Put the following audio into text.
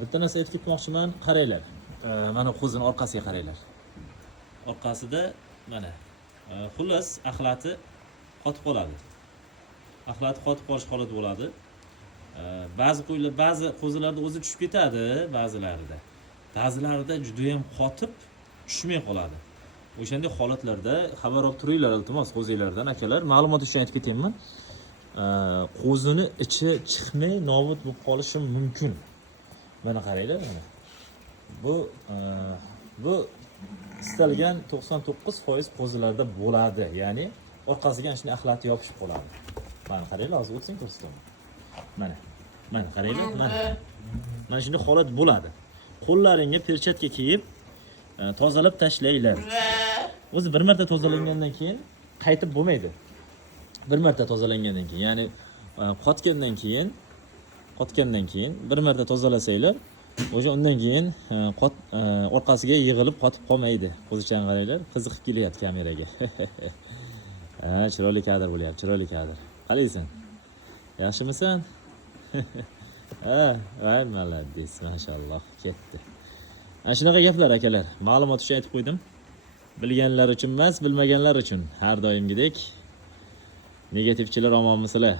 Bitta narsa aytib ketmoqchiman, qaranglar. Mana qo'zini orqasiga qaranglar. Orqasida mana xullas axlati qotib qoladi. Axlati qotib qolish holati bo'ladi. Ba'zi qo'zilarda o'zi tushib ketadi, ba'zilarida. Ba'zilarida juda ham qotib tushmay qoladi. O'shanday holatlarda xabar olib turinglar iltimos qo'zinglardan akalar. Ma'lumot uchun aytib ketayman. Qo'zini ichi chiqmay nobud bo'lib qolishi mumkin. Mana qaranglar mana. Bu istalgan 99% qo'zilarda bo'ladi. Ya'ni orqasiga shunday axlati yopishib qoladi. Mana qaranglar, hozir o'tsang ko'rsataman. Mana qaranglar, mana shunday holat bo'ladi. Qo'llaringga perchatka kiyib tozalab tashlanglar. O'zi bir marta tozalangandan keyin qaytib bo'lmaydi. Bir marta tozalangandan keyin, ya'ni qotgandan keyin bir marta tozalasanglar, o'sha undan keyin orqasiga yig'ilib qotib qolmaydi. Qo'zichani qaranglar, qiziqib kelyapti kameraga. Chiroyli kadr bo'lyapti, chiroyli kadr. Qalaysan? Yaxshimisan? Voy malades, mashalloh, ketdi. Ana shunaqa gaplar akalar. Ma'lumot uchun aytib qo'ydim. Bilganlar uchun emas, bilmaganlar uchun. Har doimgidek negativchilar omonmisizlar?